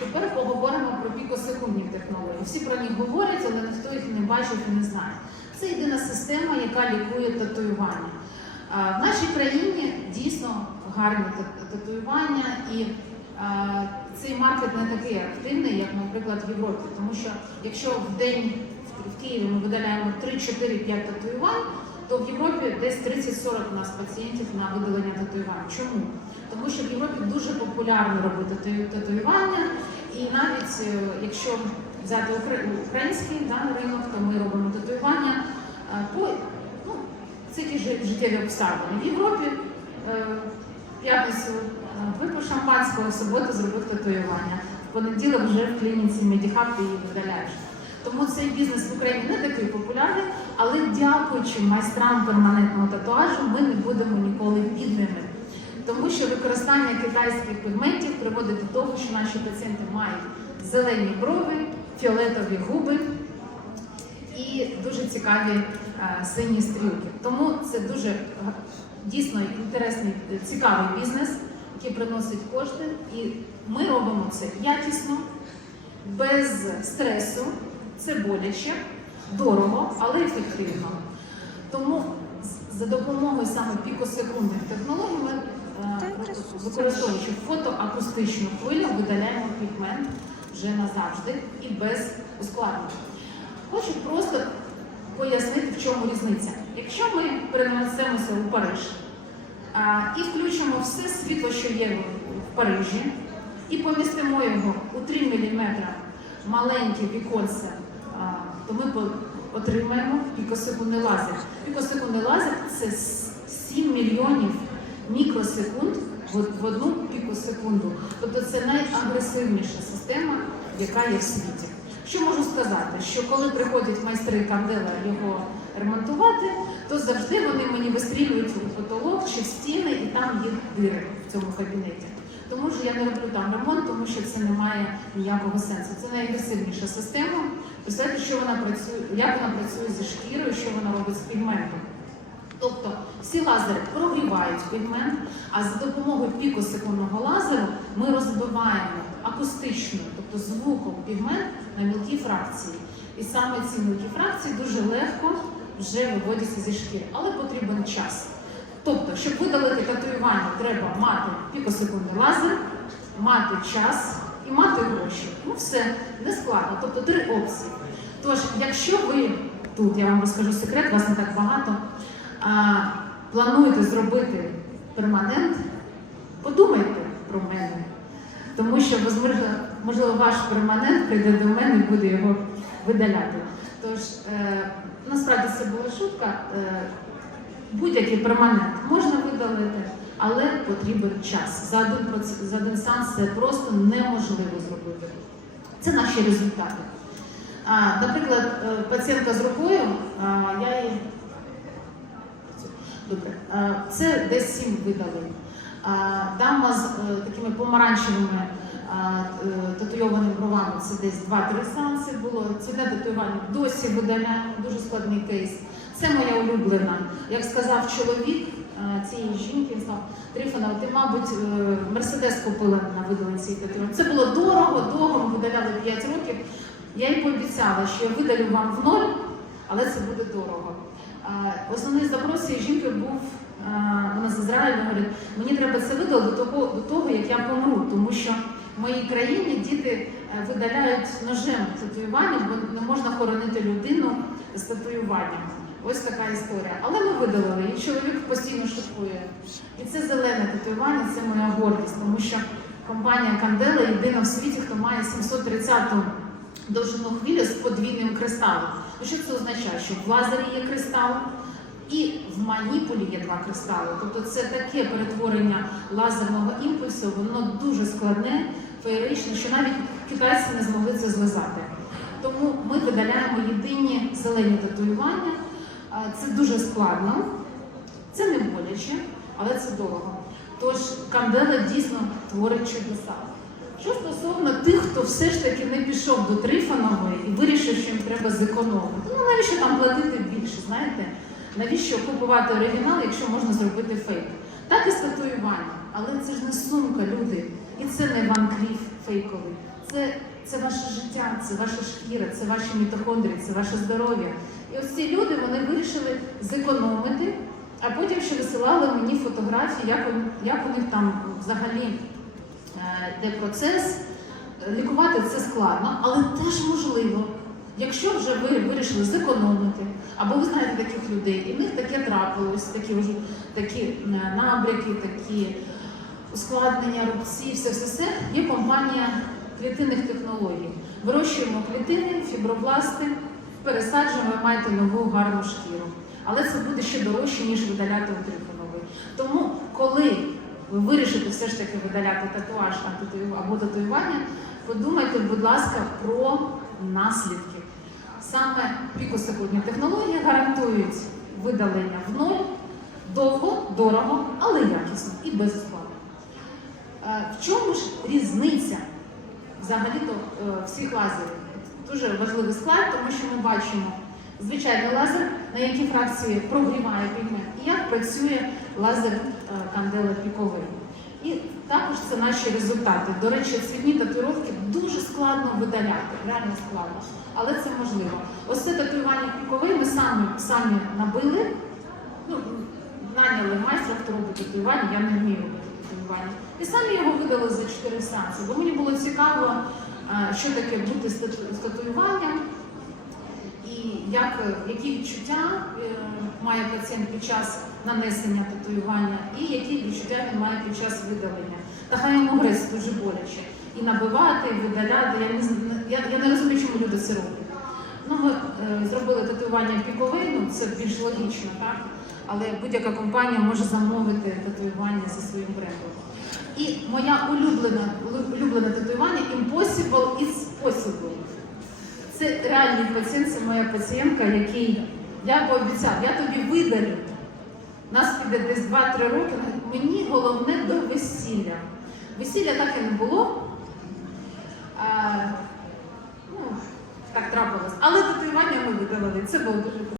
Тепер поговоримо про пікосекундні технології. Всі про них говорять, але ніхто їх не бачив і не знає. Це єдина система, яка лікує татуювання. В нашій країні дійсно гарні татуювання, і цей маркет не такий активний, як, наприклад, в Європі. Тому що якщо в день в- Києві ми видаляємо 3-4-5 татуювань, то в Європі десь 30-40 у нас пацієнтів на видалення татуювань. Чому? Тому що в Європі дуже популярно робити татуювання, і навіть е, якщо взяти український да, ринок, то ми робимо татуювання е, по ну, це ті життєві обставини. В Європі е, п'ятницю випив шампанського, в суботу зробив татуювання. В понеділок вже в клініці Медіхаб ти її видаляєш. Тому цей бізнес в Україні не такий популярний, але дякуючи майстрам перманентного татуажу, ми не будемо ніколи. Тому що використання китайських пігментів приводить до того, що наші пацієнти мають зелені брови, фіолетові губи і дуже цікаві е, сині стрілки. Тому це дуже дійсно інтересний, е, цікавий бізнес, який приносить кошти. І ми робимо це якісно, без стресу, це боляче, дорого, але ефективно. Тому за допомогою саме пікосекундних технологій ми е, використовуючи фотоакустичну хвилю, видаляємо пігмент вже назавжди і без ускладнень. Хочу просто пояснити, в чому різниця. Якщо ми перенесемося у Париж а, і включимо все світло, що є в- Парижі, і помістимо його у 3 мм маленьке віконце, а, то ми отримаємо пікосекундний лазер. Пікосекундний лазер це 7 мільйонів мікросекунд в одну пікосекунду. Тобто це найагресивніша система, яка є в світі. Що можу сказати? Що коли приходять майстри кандела його ремонтувати, то завжди вони мені вистрілюють у потолок чи в стіни, і там є дири в цьому кабінеті. Тому що я не роблю там ремонт, тому що це не має ніякого сенсу. Це найагресивніша система. Представляєте, що вона працює, як вона працює зі шкірою, що вона робить з пігментом. Тобто всі лазери прогрівають пігмент, а за допомогою пікосекундного лазеру ми розбиваємо акустичною, тобто звуком пігмент на мілкі фракції. І саме ці мілкі фракції дуже легко вже виводяться зі шкіри, але потрібен час. Тобто, щоб видалити татуювання, треба мати пікосекундний лазер, мати час і мати гроші. Ну все, не складно. Тобто три опції. Тож, якщо ви тут, я вам розкажу секрет, вас не так багато, а, плануєте зробити перманент, подумайте про мене. Тому що, можливо, ваш перманент прийде до мене і буде його видаляти. Тож, е, насправді це була шутка. Е, будь-який перманент можна видалити, але потрібен час. За один, за один сеанс це просто неможливо зробити. Це наші результати. А, наприклад, е, пацієнтка з рукою, а, я їй Добре, це десь сім видалень. А, Дама з е, такими помаранчевими е, татуйованими бровами це десь 2-3 сеанси було. Цвіте татуювання досі видаляємо, дуже складний кейс. Це моя улюблена. Як сказав чоловік цієї жінки, він сказав, Трифонова, ти, мабуть, е, мерседес купила на видалення цієї татуювання. Це було дорого, довго, ми видаляли 5 років. Я їй пообіцяла, що я видалю вам в ноль, але це буде дорого. Основний запрос цієї жінки був вона з Ізраїлю, говорить, мені треба це видалити до того, до того, як я помру, тому що в моїй країні діти е, видаляють ножем татуювання, бо не можна хоронити людину з татуюванням. Ось така історія. Але ми видалили, і чоловік постійно шокує. І це зелене татуювання, це моя гордість, тому що компанія Кандела єдина в світі, хто має 730-ту довжину хвилі з подвійним кристалом. Ну, що це означає? Що в лазері є кристал і в маніпулі є два кристали. Тобто це таке перетворення лазерного імпульсу, воно дуже складне, феєричне, що навіть китайці не змогли це злизати. Тому ми видаляємо єдині зелені татуювання. Це дуже складно, це не боляче, але це дорого. Тож кандела дійсно творить чудеса. Що стосовно тих, хто все ж таки не пішов до Трифонової і вирішив, що їм треба зекономити. Ну навіщо там платити більше, знаєте? Навіщо купувати оригінал, якщо можна зробити фейк? Так і з татуюванням. Але це ж не сумка, люди. І це не Ван Кліф, фейковий. Це, це ваше життя, це ваша шкіра, це ваші мітохондрії, це ваше здоров'я. І ось ці люди вони вирішили зекономити, а потім ще висилали мені фотографії, як, у- як у них там взагалі йде процес. Лікувати це складно, але теж можливо. Якщо вже ви вирішили зекономити, або ви знаєте таких людей, і в них таке трапилось, такі вже такі е, набряки, такі ускладнення рубці, все все все є компанія клітинних технологій. Вирощуємо клітини, фібробласти, пересаджуємо, ви маєте нову гарну шкіру. Але це буде ще дорожче, ніж видаляти трифоновий. Тому, коли ви вирішите все ж таки видаляти татуаж або татуювання, подумайте, будь ласка, про наслідки. Саме пікосекундні технології гарантують видалення в ноль довго, дорого, але якісно і безоплатно. Е, В чому ж різниця взагалі-то е, всіх лазерів? Дуже важливий склад, тому що ми бачимо звичайний лазер, на якій фракції прогріває пігмент, і як працює лазер е, кандела піковий. І також це наші результати. До речі, цвітні татуїровки дуже складно видаляти, реально складно, але це можливо. Ось це татуювання піковий ми самі, самі набили, ну, наняли майстра, хто робить татуювання, я не вмію робити татуювання. І самі його видали за 4 сеанси, бо мені було цікаво, е, що таке бути з татуюванням, і як, е, які відчуття має пацієнт під час нанесення татуювання, і які відчуття він має під час видалення. Та хай йому грець дуже боляче. І набивати, і видаляти. Я не, я, я не розумію, чому люди це роблять. Ну, ми е, зробили татуювання піковий, ну це більш логічно, так? Але будь-яка компанія може замовити татуювання зі своїм брендом. І моя улюблена, улюблене татуювання Impossible is possible. Це реальний пацієнт, це моя пацієнтка, який я пообіцяв, я тобі видалю. Нас піде десь 2-3 роки. Мені головне до весілля. Весілля так і не було. А, ну, так трапилось. Але татуювання ми видалили. Це було дуже